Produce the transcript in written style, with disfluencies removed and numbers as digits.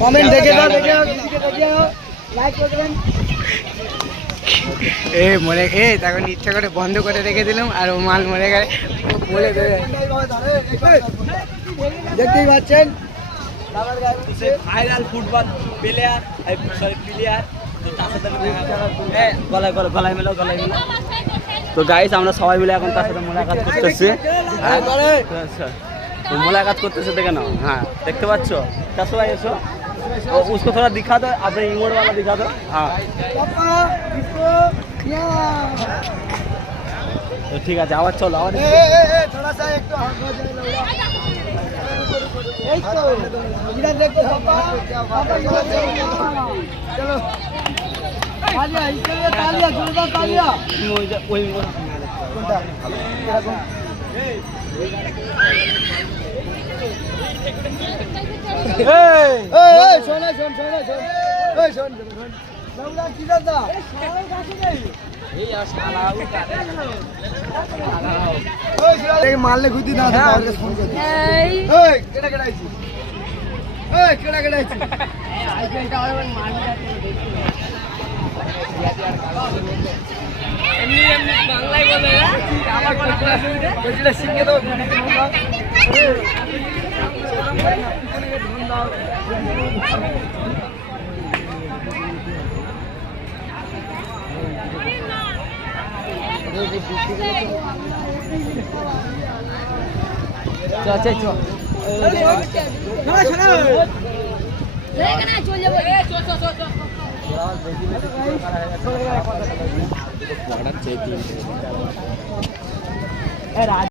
Comment দেখে দাও, দেখে দাও, দিদিকে দেখে দাও, লাইক করে দেবেন। মরে তখন ইচ্ছা করে বন্ধ করে রেখে দিলাম আর ও মাল মরে গেলে বলে দেবে। দেখতেই পাচ্ছেন ভাইরাল ফুটবল প্লেয়ার প্লেয়ার গলায় মেলো। তো গাইস আমরা সবাই মিলে এখন তার সাথে মোলাকাত করতেছি। तो मुलाकात करते से देखे ना। हाँ देखते पाচ্ছ कैसे भाई ऐसो उसको थोड़ा दिखा दो, अपने इमोट वाला दिखा दो। हाँ तो ठीक है आवाज चलो आवाज थोड़ा सा एक तो हाथ हो जाए एक तो इधर देखो पापा पापा चलो तालियां इसके लिए तालियां जोरदार तालियां वही কোনটা এরকম এই এই শোন শোন শোন শোন এই শোন শোন বাবুরা কি দাদা সবাই কাছে নেই এই শালা এই মারলে গুদি না দাও আগে ফোন করে এই এই কেডা কেডা আইছি এই কেডা কেডা আইছি আইছেনটা আবার মারবি এমনি এমনি বাংলায় বলে না আমার কোন অসুবিধা এটা শিখে দাও চল